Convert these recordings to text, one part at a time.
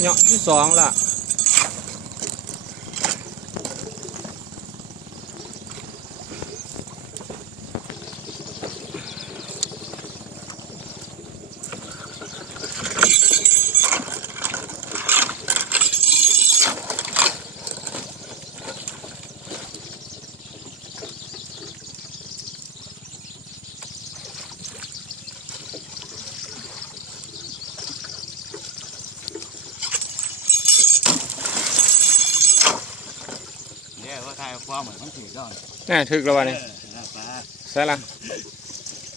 เหยาะที่สองละายความเหมือนมันถือได้นี่ถึกแล้ววะนี่เออปลาใช่ละ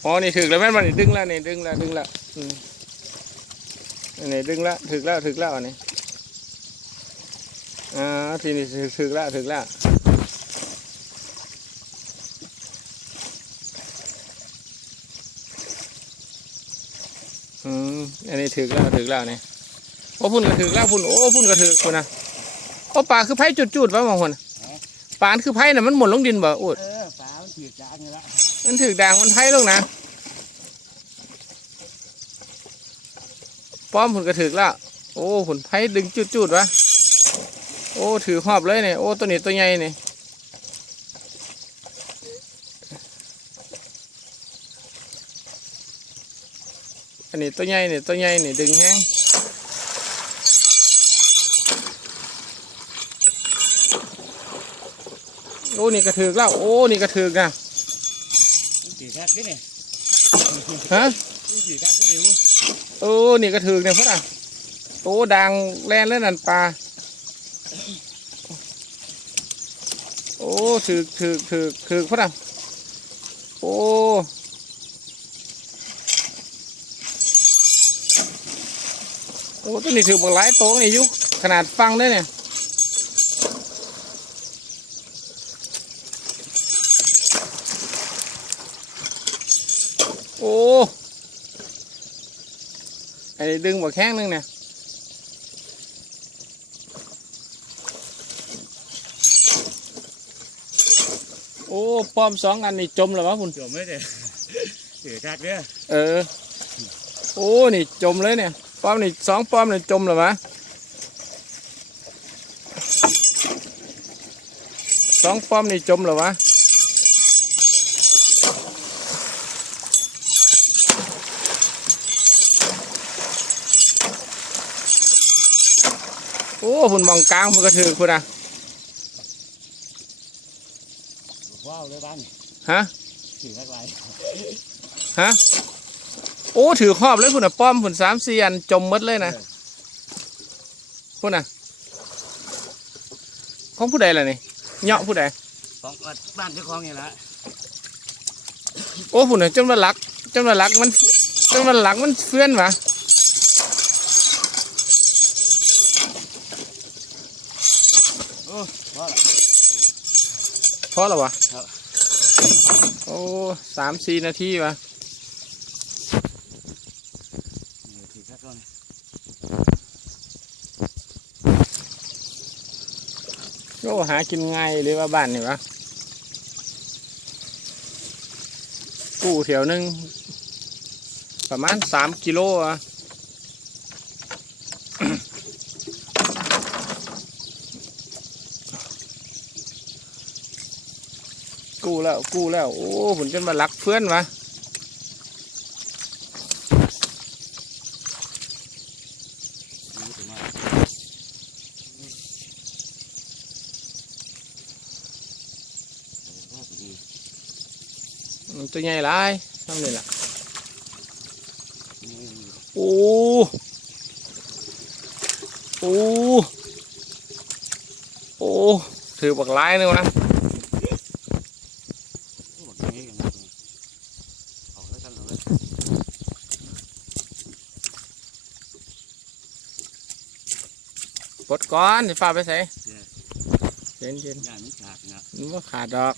อ๋อนี่ถึกแล้วแม่นมันนี่ดึงแล้วนี่ดึงแล้วดึงแล้วอืมนี่ดึงแล้วถึกแล้วถึกแล้วอันนี้อ่าทีนี้ถึกถึกแล้วถึกแล้วอืมอันนี้ถึกแล้วถึกแล้วนี่โอ้พุ่นก็ถึกแล้วพุ่นโอ้พุ่นก็ถึกพุ่นนะโอ้ปลาคือไผ่จุดๆวะบางคน ปลาคือไผ่น่ะมันหมุนลงดินบ่อุดเออปลามันถือจานนี่ละมันถือด่างมันไพ่ลงนะป้อมผุนกระถือแล้วโอ้ผุนไพ่ดึงจุดๆวะโอ้ถือหอบเลยเนี่ยโอ้ตัวนี้ตัวใหญ่เนี่ยอันนี้ตัวใหญ่เนี่ยตัวใหญ่เนี่ยดึงแห้ง โอ้นี่กระถือแล้ว โอ้นี่กระถือนะมันถือคักนี่เนี่ยฮะมันถือคักก็เร็วโอ้นี่ก็ถือเนี่ยพ่อน่ะโอ้ดังแลนแล้วนั่นปลาโอ้ถือถือถือถือพ่อน่ะโอ้โอ้ตัวนี้ถือบักหลายโตวนี่อยุขนาดฟังได้เนี่ย โอ้ไอ้ดึงบักแข้งนึงเนี่ยโอ้ป้อมสองอันนี่จมแล้ววะคุณจมไม่ได้ถือคักเนี่ยเออ โอ้นี่จมเลยเนี่ยป้อมนี่สองป้อมนี่จมแล้ววะสองป้อมนี่จมแล้ววะ หุ่นมองกลางมันก็ถือคุณอะว้าวเลยบ้านฮะถือคักไรฮะโอ้ถือครอบเลยคุณอะป้อมคุณสามสี่อันจมหมดเลยนะคุณอะของผู้ใดล่ะนี่เหาะผู้ใดของบ้านเจ้าของนี่ละโอ้ผู้น่ะจนว่าหลักจนว่าหลักมันจนว่าหลักมันเฟื่อนวะ พราะอะไรวะครับโอ้สามสี่นาทีวะถือคักก่อนโอ้หากินง่ายเลยว่าบ้านนี่วะกู้แถวหนึงประมาณสามกิโลอะ กู้แล้วกู้แล้ว โอ้ผลจนมาหลักเฟื่อนวะนี่ถึงว่าตัวใหญ่หลายทำเลยล่ะนี่โอ้โอ้โอ้ถือบักหลายนึงวะ โอ้บอกอย่างนี้กันนะเอาแล้วกันเลย กดก้อนสิฟ้าไปใส่เย็นเย็นงานมันขาดนะนึกว่าขาดดอก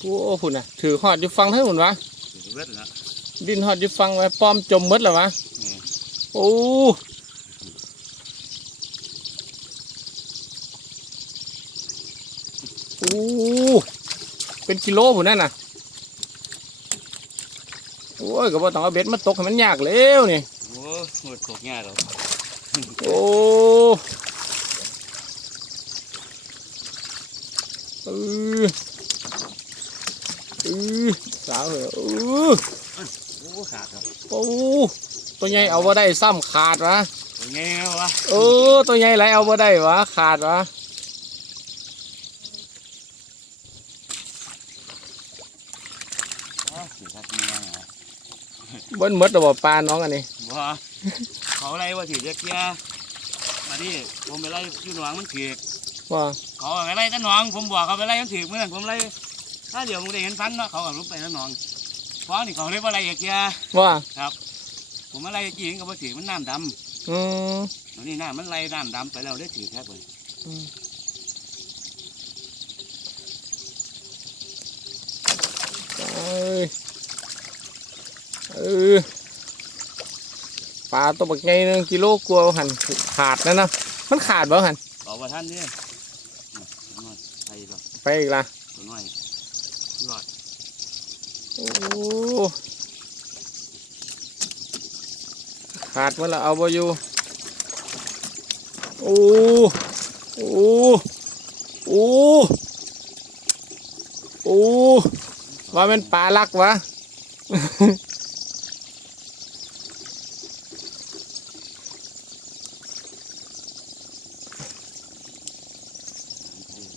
โอ้พุ่นน่ะ ถือหอดอยู่ฟังให้หุ่นวะถือเวทละดินหอดอยู่ฟังไว้ป้อมจมหมดแล้ววะนี่โอ้โอ้เป็นกิโลพุ่นนั่นน่ะ โอ้ยก็บ่ต้องเอาเบ็ดมาตกให้มันยากแล้วนี่โอ้หมดตกง่ายแล้วโอ้เออเออสาวเหรอเออโอ้ขาดครับโอ้ตัวใหญ่เอาบ่ได้ซ้ำขาดวะเป็นไงวะเออตัวใหญ่ไหลเอาบ่ได้วะขาดวะ อ๋อสิทักมีอะไรเหรอ เบิ้นหมดตัวปลาน้องอันนี้บ่เขาอะไรว่าถือจะเคลียร์มาดิผมไปไล่อยู่หนองมันถือกว่าเขาไปไล่ตะหนอง ผมบอกเขาไปไล่มันถือกเมื่อนั้นผมไล่ถ้าเดี๋ยวผมได้เห็นฟันเนาะเขากับลุกไปตะหนองฟ้องนี่เขาเรียกว่าอะไรอย่าเคลียร์ว่าผมมาไล่จีนกับว่าถือมันน้ำดอืมำตอนนี้น้ำมันไล่น้ำดำไปแล้วได้ถือแค่คนเอ้ย เออปลาตัวบักใหญ่หนึงกิโลกลัวาหันขาดนะเนาะมันขาดบ่หันบอกว่าท่านเนี่ยไปก่อนไปอีกละตัวน้อยยอดโอ้ขาดเมื่อละเอาบ่อยู่โอ้โอ้โอ้โอ้ว่าเป็นปลาลักวะ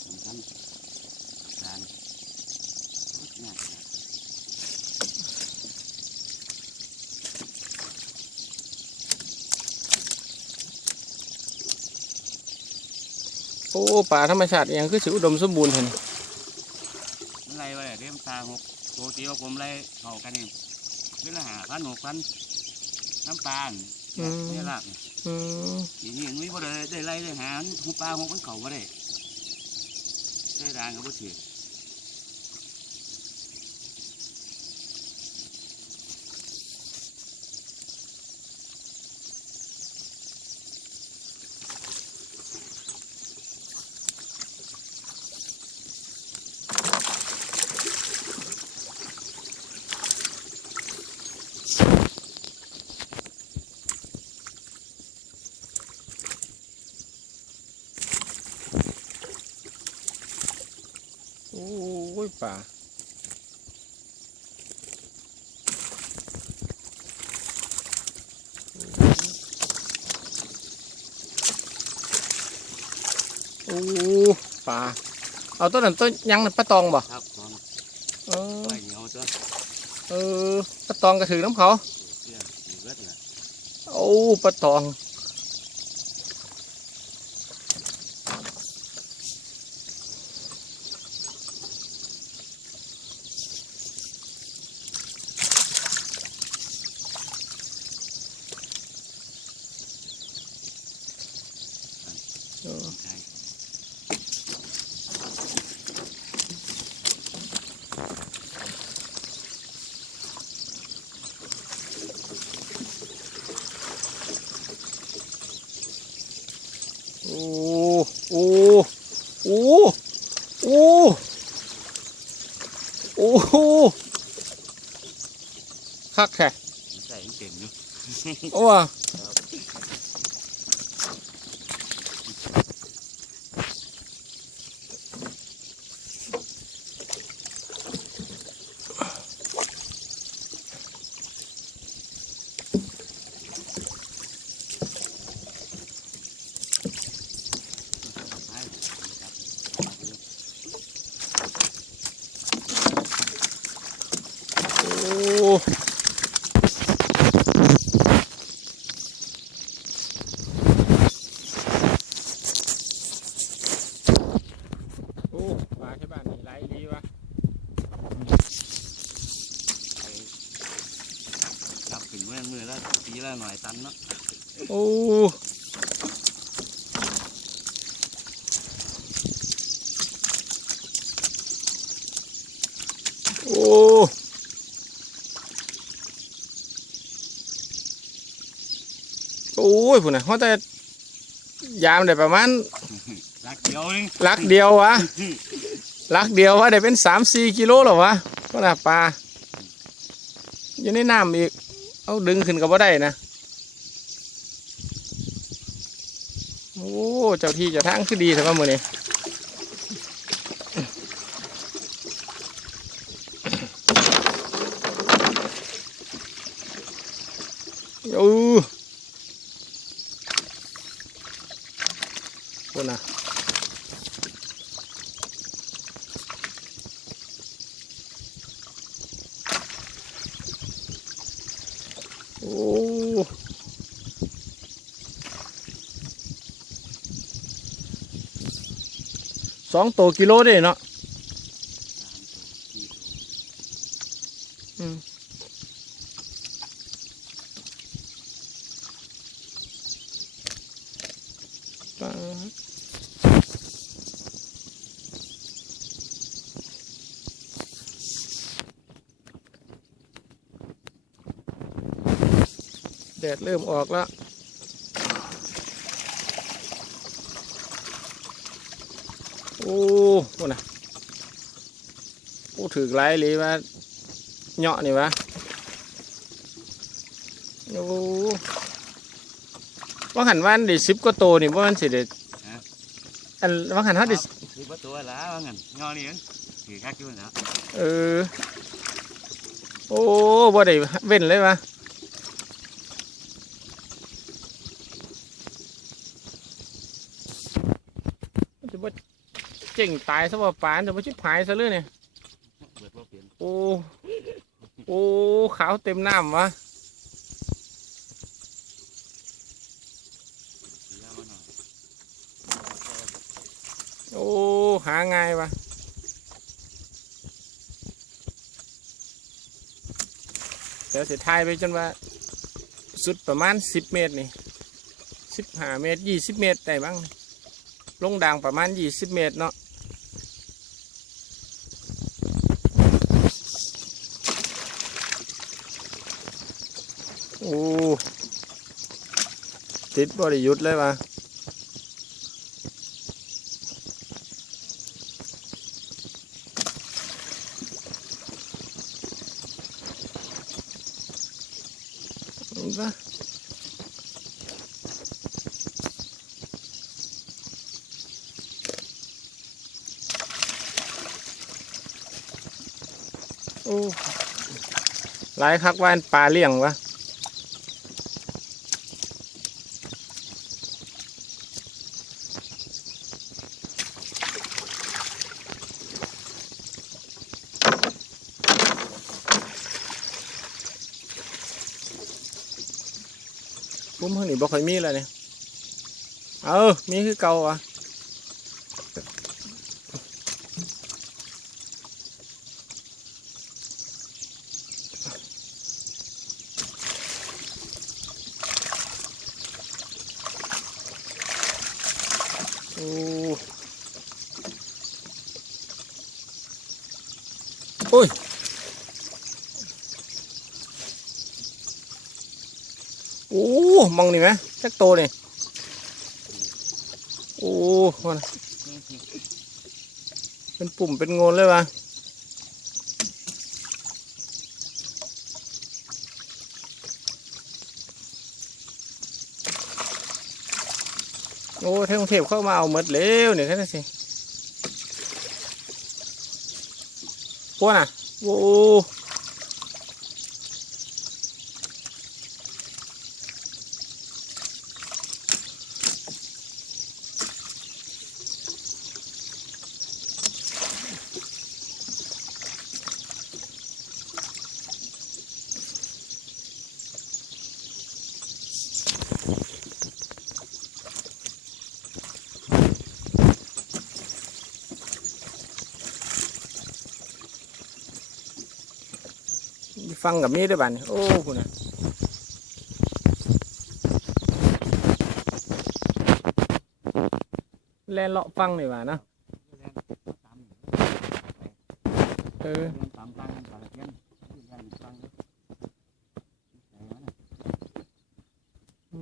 สำคัญการง่าย โอ้ป่าธรรมชาติอหยังคือสิอุดมสมบูรณ์เห็นมันไล่ไว้เรียมตาหกปกติว่าผมไล่เขากันเองเวลาหาพันหกพันน้ำปลาเนี่ยลาบอืมทีนี้นุ้ยบ่ได้ได้ไล่ได้หาหูปลาหกมันเขาบ่ได้ได้ด่างก็บ่ถือ โอ้ย ป่าโอ้ป่าเอาต้นนั้นต้นยังนั่นปลาตองบ่ครับพร้อมเออไว้เหนียวตัวเออปลาตองก็ถือน้ำเขาเสียอยู่เวทละโอ้ปลาตองเออ ใช่ โอ้โอ้โอ้โอ้โอ้ คักแค่ใส่เต็มอยู่โอ้ว่ะโอ้โอ้ปลาที่บ้านนี่ไรดีวะ จับขึ้นเมื่อมือแล้วปีละ หน่อยตันเนาะโอ้โอ้โอ้ยพุ่นน่ะเขาแต่ยามได้ประมาณรักเดียวนึงลักเดียววะลักเดียววะได้เป็นสามสี่กิโลหรอวะพุ่นน่ะปลาอยู่ในน้ำอีกเอาดึงขึ้นก็บ่ได้นะ อ้เจ้าที่เจ้าทางคือดีแต่ว่ามือนี้โอ้คนอะโอ้ สองตัวกิโลเด้เนาะสามตัวสี่ตัวอืมปลาแดดเริ่มออกแล้ว โอ้โหนะโอ้ถือไรเลยว่าเหาะนี่วะโอ้ว่าหันวันได้สิบกว่าโตวนี่ว่ามันสิเด็ดอันว่าหันเขาได้คือประตูละว่างั้นงอนี่เองถือคักอยู่นะเออโอ้บ่ได้เว้นเลยวะมันจะบ่ เจ๋งตายซะว่าปานจะบ่ชิบหายซะเลยเนี่ยเบิดบ่เปลี่ยนโอ้โอ้ขาวเต็มน้ำวะถือมาหน่อยโอ้หาง่ายวะเดี๋ยวสิทายไปจนว่า สุดประมาณสิบเมตรนี่สิบห้าเมตรยี่สิบเมตรได้บ้างลงด่างประมาณยี่สิบเมตรเนาะ โอ้ ติดบริยุทธ์เลยวะเห็นปะโอ้หลายคักว่านปลาเลี้ยงวะ ปุ้มเพิ่งนี่บ่ค่อยมีแล้วเนี่ยเออมีคือเก่าอะโอ้โอ้ยโอ้ มองนี่ไหมจักโตนี่โอ้มันเป็นปุ่มเป็นโงนเลยวะโอ้เทพกรุงเทพเข้ามาเอาหมดเร็วเนี่ยแค่นั้นสิพวกน่ะโอ้ ฟังกับมีด้วยบ้านโอ้คุณน่ะแล่นเลาะฟังนี่หว่าเนาะเออ ตามตั้งตามเทียนตั้งตั้ง อื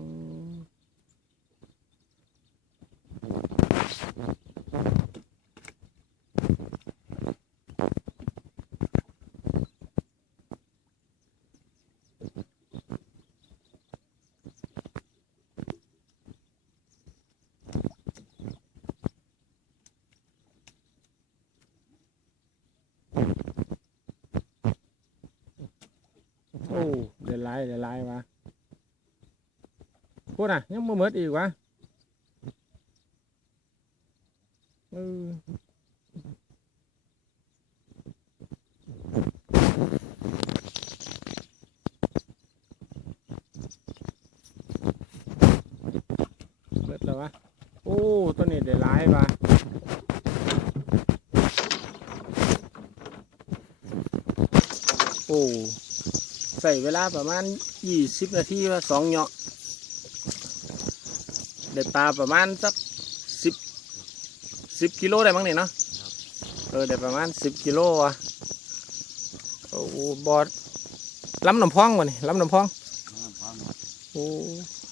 ม เดือดร้ายเดือดร้ายวะ พูดอะ ยังบ่หมดอีกวะเออเบิดแล้ววะ โอ้ ตัวนี้เดือดร้ายวะโอ้ ใส่เวลาประมาณยี่สิบนาทีว่าสองเหยาะ ได้ปลาประมาณสักสิบสิบกิโลได้มั้งเนี่ยเนาะเออได้ประมาณสิบกิโลอะโอ้บอดล้ำน้ำพองวะนี่ล้ำน้ำพองความโอ้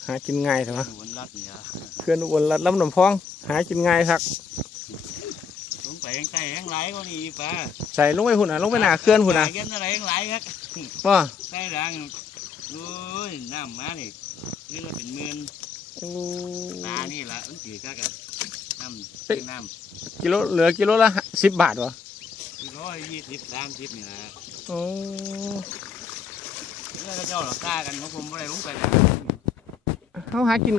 หากินง่ายเถอะวะวนรัดเนี่ยเคลื่อนอุบลรัดล้ำน้ำพอง หากินง่ายครับลงไปแห้งใต้แห้งไหลก็นี่ปลาใส่ลงไปหุ่นอะลงไปหนาเคลื่อนหุ่นอะเย็นอะไรแห้งไหลครับว่าใต้ดังโอ้ยน้ำมานี่นี่เราเป็นหมื่น โอ้ตานี่ละมันสีก็กันน้ำเป็นน้ำกิโลเหลือกิโลละสิบบาทวะร้อยยี่สิบสามสิบนี่ละโอ้แล้วก็เจ้าหลอกกล้ากันของผมอะไรลงไปเขาหากิน